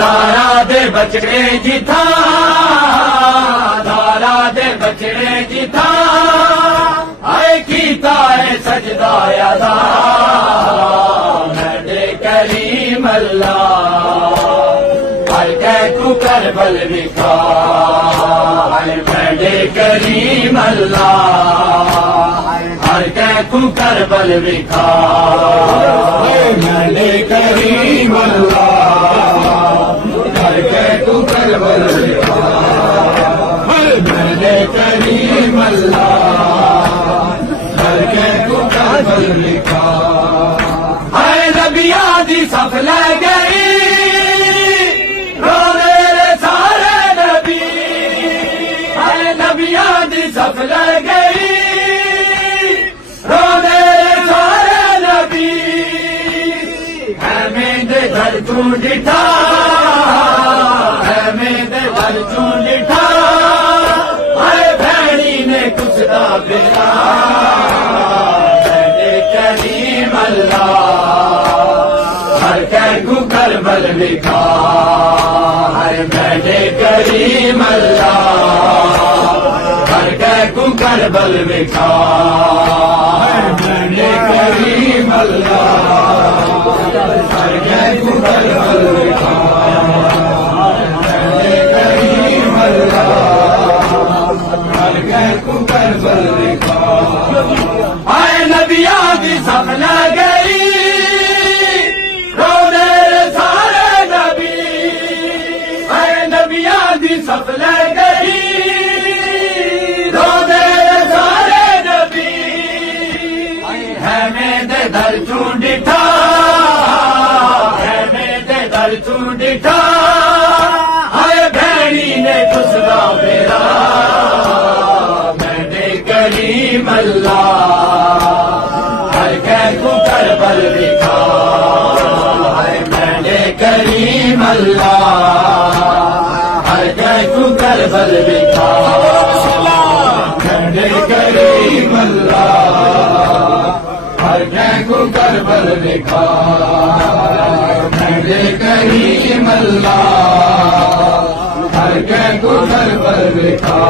दारा दे बचड़े जिथा, दारा दे बचड़े जिथा, आए कीता है सजदा अदा, मेरे करीम अल्लाह, हर कह तू करबल विखा, मेरे करीम अल्लाह, हर कह तू करबल विखा, मेरे करीम अल्लाह, हर कह तू करबल विखा, मेरे करीम अल्लाह, हर कह तू करबल विखा। हाय नबिया दी सफ ले गई, रोने रे सारे नबी, हाय नबिया दी सफ ले गई, रोने रे सारे नबी, है मेरे घर तू डिठा, है मेरे घर तू डिठा, हाय भैनी ने कुछ दा बिला, मेरे करीम अल्लाह, हर कह तू करबल विखा, हाय मेरे करीम अल्लाह, हर कह तू करबल विखा, मेरे करीम अल्लाह, हर कह तू करबल विखा, मेरे करीम अल्लाह, हर कह तू करबल विखा। आए नबिया दी सफ ले गई, रोने रे सारे नबी, आए नबिया दी सफ ले गई, रोने रे सारे नबी, है मेरे दर तू डिठा, है मेरे दर तू डिठा, हाय भैनी ने खुसदा मेरा, मेरे करीम अल्लाह, हर कह तू करबल विखा, हाय मेरे करीम अल्लाह, हर कह तू करबल विखा, मेरे करीम अल्लाह, हर कह तू करबल विखा, मेरे करीम अल्लाह, हर कह तू करबल विखा।